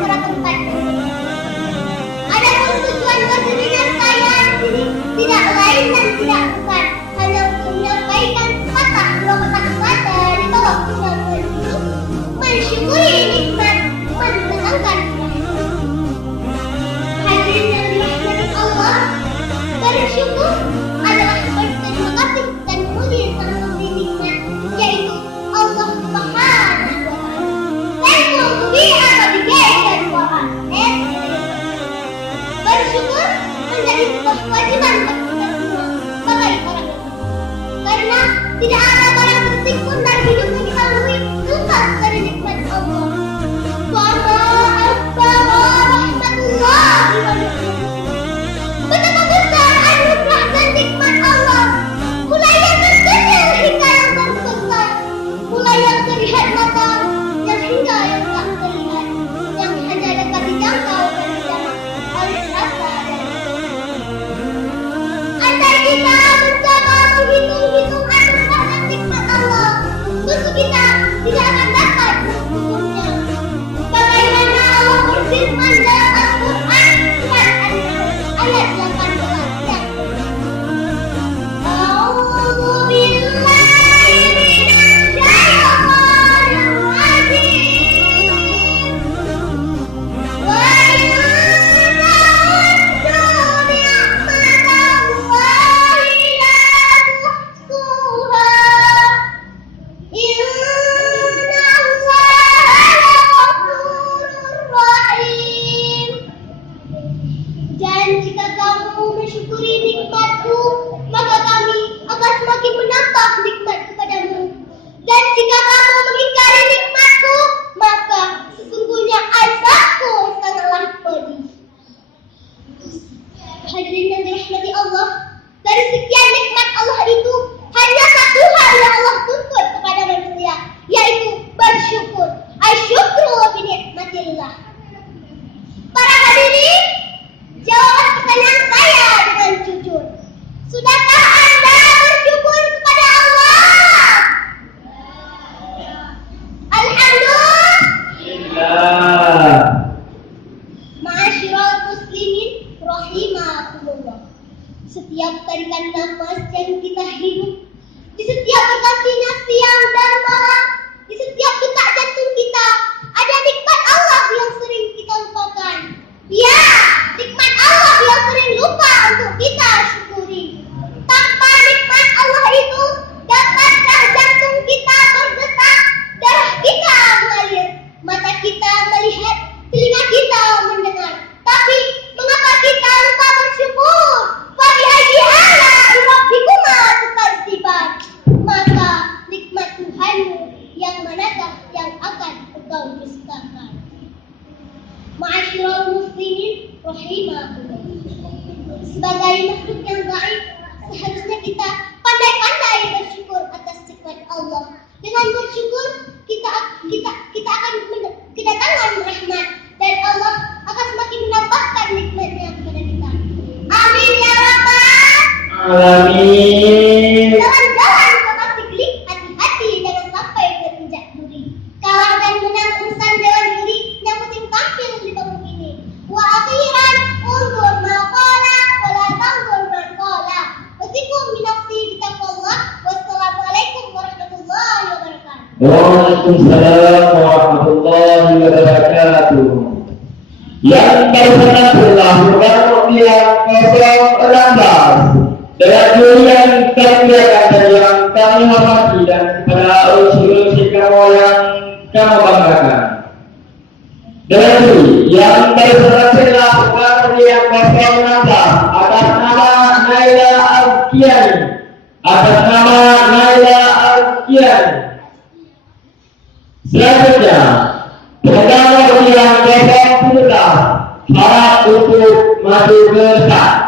para tempat. Adapun tujuan berdirinya saya di sini tidak lain dan tidak bukan hanya untuk menyampaikan kata dari bawah ucapan itu, mensyukuri nikmat, menenangkan. Hadirin yang dirahmati Allah, bersyukur adalah berterima kasih dan mulia sama pemberi nikmat, yaitu Allah Subhanahu wa Ta'ala. Lalu biha bidayatan wa akhir. Bersyukur menjadi sebuah kewajiban bagi kita semua sebagai orang Islam, karena tidak ada barang penting pun dari hidup yang kita lalui lepas dari nikmat Allah. Betapa besar anugerah dan nikmat Allah, mulai yang terkecil hingga yang terbesar, mulai yang terlihat mata yang hingga yang tak terlihat, yang hanya dapat dijangkau dan dijangkau oleh rasa dan andai kita mencoba menghitung anugerah dan nikmat Allah, tentu kita tidak akan dapat menghitungnya. Bagaimana Allah berfirman dalam Al-Quran surat An-Nahl ayat 18 yang A'udzu billahi minasyaitonir rajim. Wa in ta'uddu ni'matallahi la tuhsuha. Inna Allaha laghafurur rahim. Dan jika kamu mensyukuri nikmatku, maka kami akan semakin menambah nikmat kepadamu. Dan jika kamu mengingkari nikmatku, maka sesungguhnya azabku sangatlah pedih. Hadirin yang dirahmati Allah, dari sekian nikmat Allah itu hanya satu hal yang Allah tuntut kepada manusia, yaitu bersyukur. Asyukru bi nikmatillah. Para hadirin, jawab pertanyaan saya dengan jujur. Sudahkah Anda bersyukur kepada Allah? Alhamdulillah. Ma'asyiral muslimin rahimakumullah. Setiap tarikan nafas yang kita hirup, di setiap bergantinya siang dan malam, di setiap detak jantung kita, ada nikmat Allah yang sering kita lupakan. Ya, nikmat Allah yang sering lupa untuk kita syukuri. Tanpa nikmat Allah itu, dapatkah jantung kita berdetak, darah kita mengalir, mata kita melihat, telinga kita mendengar. Tapi mengapa kita lupa bersyukur? Fabi'ayyi ala'i rabbikuma tukadziban. Maka nikmat Tuhanmu yang manakah yang akan engkau dustakan? Ma'asyiral muslimin rahimakumullah. Sebagai makhluk yang baik, seharusnya kita pandai-pandai bersyukur atas nikmat Allah. Dengan bersyukur kita akan kedatangan rahmat, dan Allah akan semakin menambahkan nikmatnya kepada kita. Amin ya rabbal alamin. Jalan-jalan ke Pasifik, hati-hati jangan sampai terinjak duri. Kalah dan menang urusan dewan juri, yang penting tampil di panggung ini. Wa akhiran undur maqala wala tandur man qala. Wasikum bi nafsi bi taqwallah. Wassalamualaikum warahmatullahi wabarakatuh. Waalaikumsalam warahmatullahi wabarakatuh. Yang tersenang berlakukan yang 016 dengan yang terbiakan dan yang kami hormati, dan kepada unsur-unsur kamu yang kamu banggakan. Dengan yang tersenang berlakukan yang 016 atas nama Naila Al-Kiani, atas nama Naila Al-Kiani. Selanjutnya, pemegang yang 017 syarat untuk maju ke start.